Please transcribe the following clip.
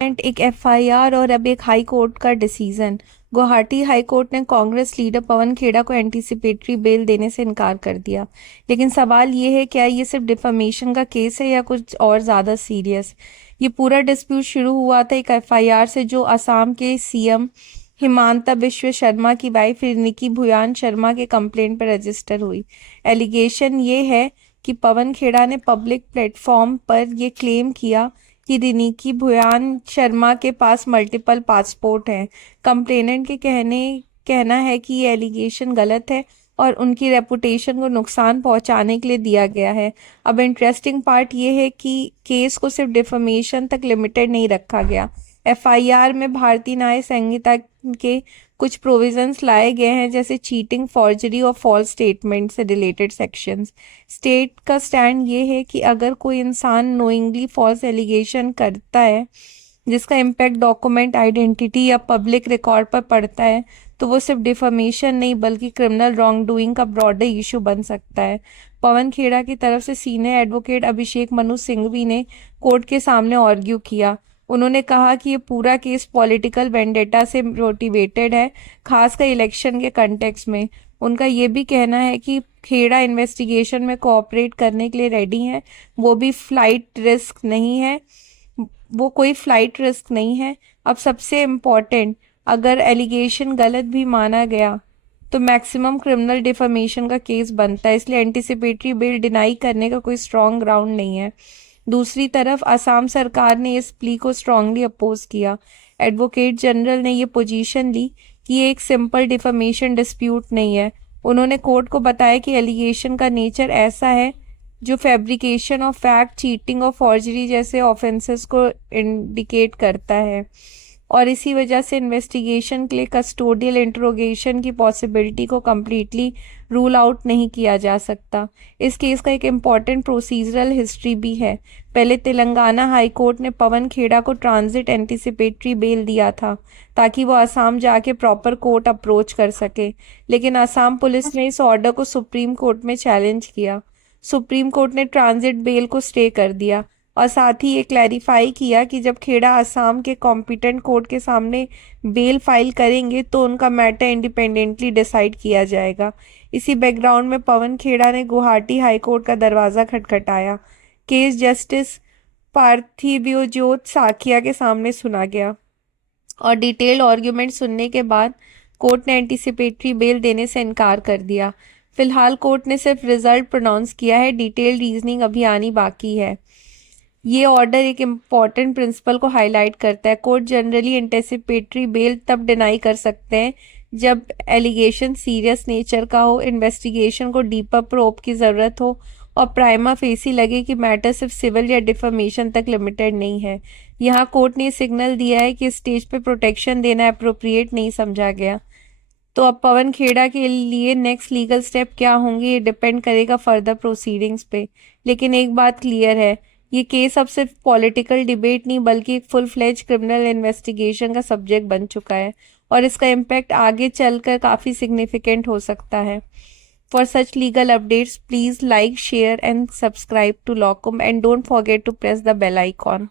एक एफआईआर और अब एक हाई कोर्ट का डिसीजन। गुवाहाटी हाई कोर्ट ने कांग्रेस लीडर पवन खेड़ा को एंटीसिपेटरी बेल देने से इनकार कर दिया। लेकिन सवाल ये है, क्या ये सिर्फ डिफेमेशन का केस है या कुछ और ज़्यादा सीरियस। ये पूरा डिस्प्यूट शुरू हुआ था एक एफआईआर से जो असम के सीएम हिमांता बिश्व शर्मा की वाइफ रिनिकी भुयान शर्मा के कंप्लेंट पर रजिस्टर हुई। एलिगेशन ये है कि पवन खेड़ा ने पब्लिक प्लेटफॉर्म पर ये क्लेम किया कि रिनिकी भुयान शर्मा के पास मल्टीपल पासपोर्ट हैं। कंप्लेनेंट के कहना है कि ये एलिगेशन गलत है और उनकी रेपुटेशन को नुकसान पहुंचाने के लिए दिया गया है। अब इंटरेस्टिंग पार्ट ये है कि केस को सिर्फ डिफेमेशन तक लिमिटेड नहीं रखा गया। एफआईआर में भारतीय न्याय संहिता के कुछ प्रोविजंस लाए गए हैं, जैसे चीटिंग, फॉर्जरी और फॉल्स स्टेटमेंट से रिलेटेड सेक्शंस। स्टेट का स्टैंड ये है कि अगर कोई इंसान नोइंगली फॉल्स एलिगेशन करता है जिसका इम्पैक्ट डॉक्यूमेंट, आइडेंटिटी या पब्लिक रिकॉर्ड पर पड़ता है, तो वो सिर्फ डिफेमेशन नहीं बल्कि क्रिमिनल रॉन्ग डूइंग का ब्रॉडर इशू बन सकता है। पवन खेड़ा की तरफ से सीनियर एडवोकेट अभिषेक मनु सिंघवी ने कोर्ट के सामने आर्ग्यू किया। उन्होंने कहा कि ये पूरा केस पॉलिटिकल वेंडेटा से मोटिवेटेड है, खासकर इलेक्शन के कंटेक्स्ट में। उनका ये भी कहना है कि खेड़ा इन्वेस्टिगेशन में कोऑपरेट करने के लिए रेडी हैं, वो कोई फ्लाइट रिस्क नहीं है। अब सबसे इम्पॉर्टेंट, अगर एलिगेशन गलत भी माना गया तो मैक्सिमम क्रिमिनल डिफेमेशन का केस बनता है, इसलिए एंटीसिपेटरी बेल डिनाई करने का कोई स्ट्रॉन्ग ग्राउंड नहीं है। दूसरी तरफ असम सरकार ने इस प्ली को स्ट्रांगली अपोज किया। एडवोकेट जनरल ने ये पोजीशन ली कि ये एक सिंपल डिफेमेशन डिस्प्यूट नहीं है। उन्होंने कोर्ट को बताया कि एलिगेशन का नेचर ऐसा है जो फैब्रिकेशन ऑफ फैक्ट, चीटिंग और फॉर्जरी जैसे ऑफेंसेस को इंडिकेट करता है और इसी वजह से इन्वेस्टिगेशन के लिए कस्टोडियल इंट्रोगेशन की पॉसिबिलिटी को कम्प्लीटली रूल आउट नहीं किया जा सकता। इस केस का एक इम्पॉर्टेंट प्रोसीजरल हिस्ट्री भी है। पहले तेलंगाना हाई कोर्ट ने पवन खेड़ा को ट्रांजिट एंटीसिपेटरी बेल दिया था ताकि वो असम जाके प्रॉपर कोर्ट अप्रोच कर सके, लेकिन असम पुलिस ने इस ऑर्डर को सुप्रीम कोर्ट में चैलेंज किया। सुप्रीम कोर्ट ने ट्रांजिट बेल को स्टे कर दिया और साथ ही ये क्लैरिफाई किया कि जब खेड़ा असम के कॉम्पिटेंट कोर्ट के सामने बेल फाइल करेंगे तो उनका मैटर इंडिपेंडेंटली डिसाइड किया जाएगा। इसी बैकग्राउंड में पवन खेड़ा ने गुवाहाटी हाई कोर्ट का दरवाज़ा खटखटाया। केस जस्टिस पार्थिव्योजोत साखिया के सामने सुना गया और डिटेल्ड आर्ग्यूमेंट सुनने के बाद कोर्ट ने एंटीसिपेटरी बेल देने से इनकार कर दिया। फिलहाल कोर्ट ने सिर्फ रिजल्ट प्रोनाउंस किया है, डिटेल्ड रीजनिंग अभी आनी बाकी है। ये ऑर्डर एक इम्पॉर्टेंट प्रिंसिपल को हाईलाइट करता है। कोर्ट जनरली एंटीसिपेटरी बेल तब डिनाई कर सकते हैं जब एलिगेशन सीरियस नेचर का हो, इन्वेस्टिगेशन को डीपर प्रोब की ज़रूरत हो और प्राइमा फेसी लगे कि मैटर सिर्फ सिविल या डिफेमेशन तक लिमिटेड नहीं है। यहाँ कोर्ट ने सिग्नल दिया है कि स्टेज पे प्रोटेक्शन देना अप्रोप्रिएट नहीं समझा गया। तो अब पवन खेड़ा के लिए नेक्स्ट लीगल स्टेप क्या होंगे ये डिपेंड करेगा फर्दर प्रोसीडिंग्स पे। लेकिन एक बात क्लियर है, ये केस अब सिर्फ पॉलिटिकल डिबेट नहीं बल्कि एक फुल फ्लेज क्रिमिनल इन्वेस्टिगेशन का सब्जेक्ट बन चुका है और इसका इम्पैक्ट आगे चलकर काफ़ी सिग्निफिकेंट हो सकता है। For such legal updates please like, share and subscribe to लॉकुम and don't forget to press the bell icon.